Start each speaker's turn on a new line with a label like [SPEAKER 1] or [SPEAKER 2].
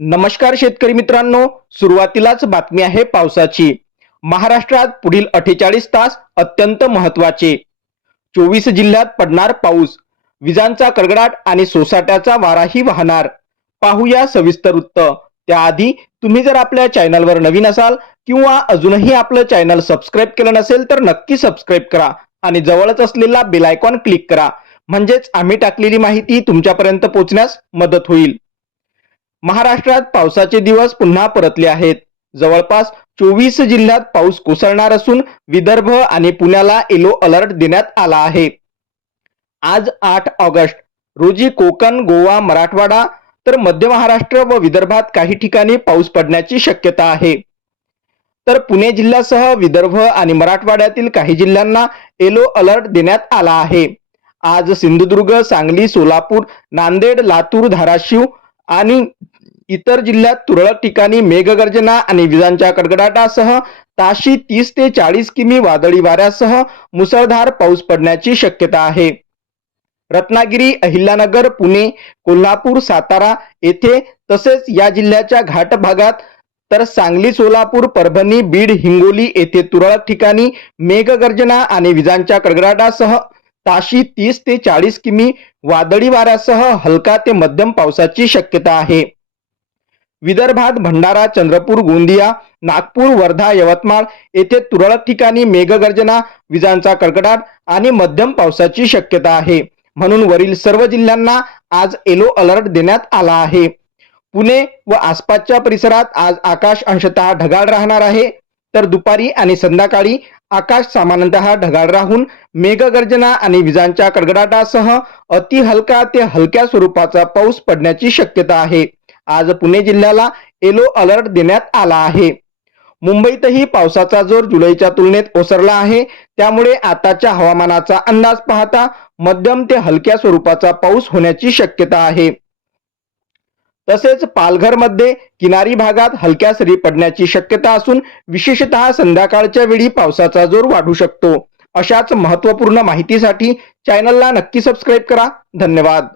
[SPEAKER 1] नमस्कार शेतकरी मित्रांनो सुरुवातीलाच बातमी आहे पावसाची. महाराष्ट्रात पुढील अठ्ठेचाळीस तास अत्यंत महत्त्वाचे चोवीस जिल्ह्यात पडणार पाऊस. विजांचा कडकडाट आणि सोसाट्याचा वाराही वाहणार. पाहूया सविस्तर वृत्त. त्याआधी तुम्ही जर आपल्या चॅनलवर नवीन असाल किंवा अजूनही आपलं चॅनल सबस्क्राईब केलं नसेल तर नक्की सबस्क्राईब करा आणि जवळच असलेला बेलायकॉन क्लिक करा. म्हणजेच आम्ही टाकलेली माहिती तुमच्यापर्यंत पोहोचण्यास मदत होईल. महाराष्ट्रात पावसाचे दिवस पुन्हा परतले आहेत. जवळपास चोवीस जिल्ह्यात पाऊस कोसळणार असून विदर्भ आणि पुण्याला येलो अलर्ट देण्यात आला आहे. आज आठ ऑगस्ट. रोजी कोकण गोवा मराठवाडा तर मध्य महाराष्ट्र व विदर्भात काही ठिकाणी पाऊस पडण्याची शक्यता आहे. तर पुणे जिल्ह्यासह विदर्भ आणि मराठवाड्यातील काही जिल्ह्यांना येलो अलर्ट देण्यात आला आहे. आज सिंधुदुर्ग सांगली सोलापूर नांदेड लातूर धाराशिव आणि इतर जिल्ह्यात तुरळक ठिकाणी मेघगर्जना आणि विजांच्या कडकडाटासह ताशी तीस ते चाळीस किमी वादळी वाऱ्यासह मुसळधार पाऊस पडण्याची शक्यता आहे. रत्नागिरी अहिल्यानगर पुणे कोल्हापूर सातारा येथे तसेच या जिल्ह्याच्या घाट भागात तर सांगली सोलापूर परभणी बीड हिंगोली येथे तुरळक ठिकाणी मेघगर्जना आणि विजांच्या कडकडाटासह ताशी तीस ते चाळीस किमी वादळी वाऱ्यासह हलका ते मध्यम पावसाची शक्यता आहे. विदर्भात भंडारा चंद्रपूर गोंदिया नागपूर वर्धा यवतमाळ येथे तुरळक ठिकाणी मेघगर्जना विजांचा कडकडाट आणि मध्यम पावसाची शक्यता आहे. म्हणून वरील सर्व जिल्ह्यांना आज येलो अलर्ट देण्यात आला आहे. पुणे व आसपासच्या परिसरात आज आकाश अंशतः ढगाळ राहणार आहे. तर दुपारी आणि संध्याकाळी आकाश सामान्यतः ढगाळ राहून मेघगर्जना आणि विजांच्या कडकडाटासह अति हलका ते हलक्या स्वरूपाचा पाऊस पडण्याची शक्यता आहे. आज पुणे जिल्ह्याला येलो अलर्ट देण्यात आला आहे. मुंबईतही पावसाचा जोर जुलैच्या तुलनेत ओसरला आहे. त्यामुळे आताच्या हवामानाचा अंदाज पाहता मध्यम ते हलक्या स्वरूपाचा पाऊस होण्याची शक्यता आहे. तसेच पालघरमध्ये किनारी भागात हलक्या सरी पडण्याची शक्यता असून विशेषतः संध्याकाळच्या वेळी पावसाचा जोर वाढू शकतो. अशाच महत्त्वपूर्ण माहितीसाठी चॅनलला नक्की सबस्क्राईब करा. धन्यवाद.